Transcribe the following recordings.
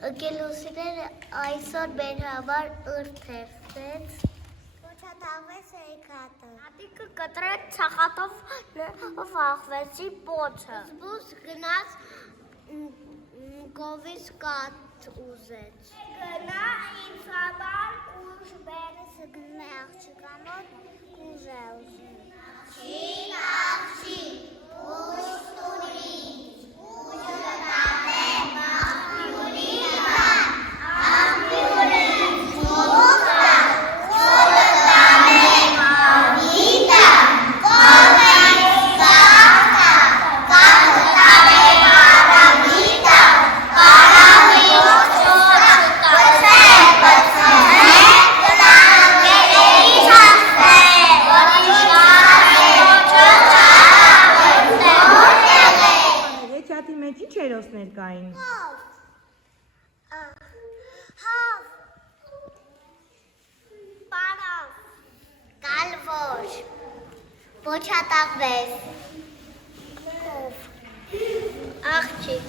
Գելուսիները այսօր մեր համար ըրթերցեց։ Փոչատավեց էիկատը։ Ատիկը կտրեց ցախատով վախվեցի պոչը։ Զբուս գնաց գովից կաթ ուզեց։ Գնա ինձ համար Ուժ բերս գնում է աղջկանոտ ուժ է ուզում։ Չին աղջին, ուժ տունի, ուժը տատե մախմյուրի բան, ամյուրից ուղտա, ուժը տատե մավիտա, կովենից կաղտա, կաղտը տատե մարավիտա, կարավիոց չորա, պծե, կնանգերից հասպե, Հեքիաթի մեջ ինչ հերոսներ կային։ Հավ, պարավ, Կալվոր, պոչատաղվես, աղջիկ,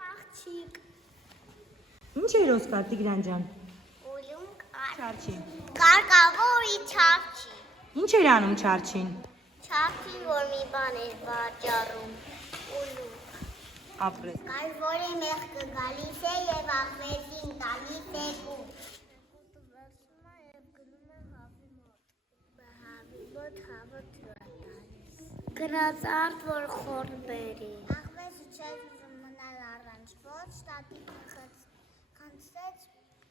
կաղջիկ, Ինչ հերոս կար Տիգրան ջան։ ուլում կար, Չարչի։ կարկավորի չարչի, Ինչ էր անում Չարչին։ չարչի, որ մի բան էր վաճառում, ուլում, Ապրես։ կալվորի մեղքը գալիս է և աղվեսին տալիս է կում, վերցնում է և գնում է հավի մոտ։ Հավի մոտ հավը թրատալիս։ գրած արդ, որ խոր բերի, Աղվեսը չէր ուզում մնալ առանց ոչ, տատիկը խնդրեց,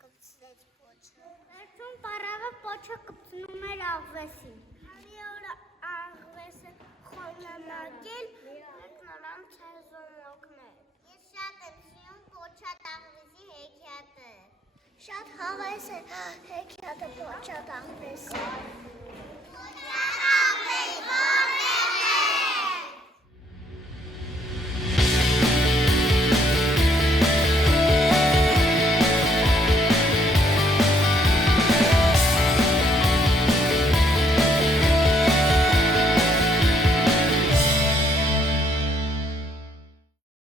կպցրեց պոչը։ վերջում պարավը պոչը կպցնում էր աղվեսին, Հարի օրը աղվեսը խոնամակել, մեկ նրան չեզոմ օգնել։ ես շատ եմ սիրում պոչատաղվեսի հեքիաթը, Շատ հավես է հեքիաթը փոչատաղվեսը։